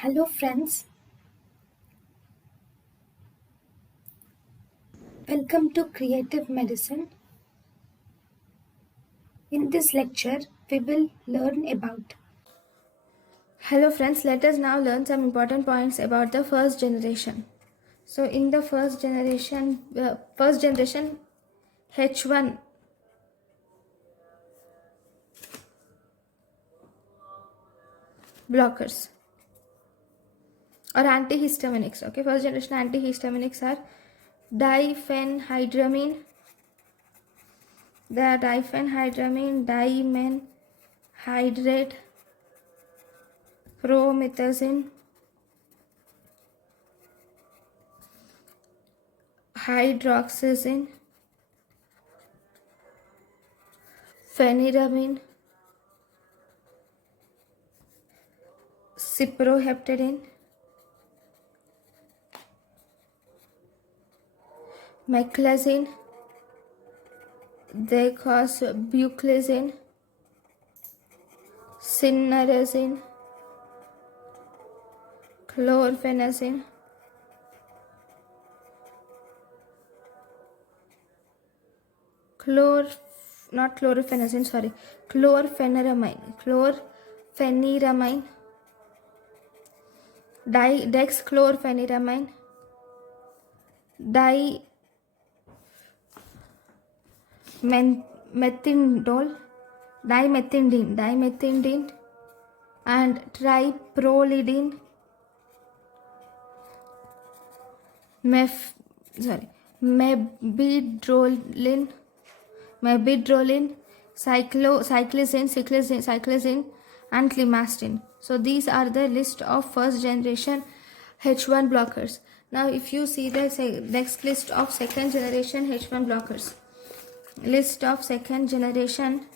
Hello friends, welcome to Creative Medicine. In this lecture, we will learn about. Hello friends, let us now learn some important points about the first generation. So in the first generation H1 blockers or antihistaminics. Okay, first generation antihistaminics are diphenhydramine, dimenhydrate, promethazine, hydroxyzine, phenidramine, cyproheptadine, meclizine, they cause buclizine, cinnarizine, chlorphenazine, chlorphenyramine, dexchlorphenyramine, dimethindine, and triprolidine, mebidrolin, cyclizine, and clemastine. So these are the list of first generation H1 blockers. Now if you see the next list of second generation H1 blockers, list of second generation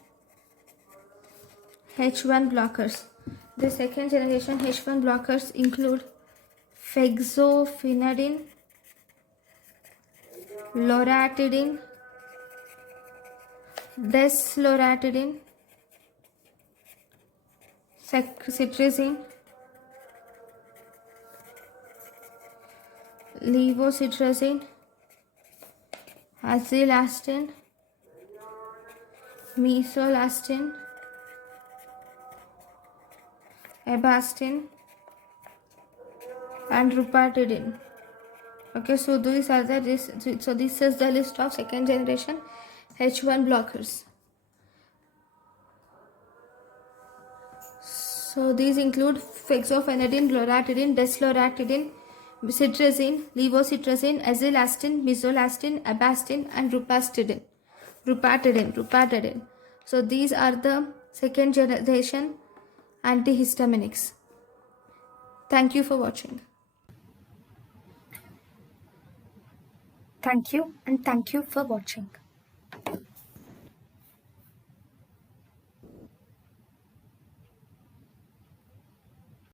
H1 blockers. The second generation H1 blockers include fexofenadine, loratadine, desloratadine, cetirizine, levocetirizine, azilastine, mesolastine, avastin, and rupatadine. Okay, so these are this is the list of second generation H1 blockers. So these include fexofenadine, loratadine, desloratadine, cetirizine, levocetirizine, azilastine, mesolastine, avastin, and rupatadine. So these are the second generation antihistaminics. Thank you for watching. Thank you and thank you for watching.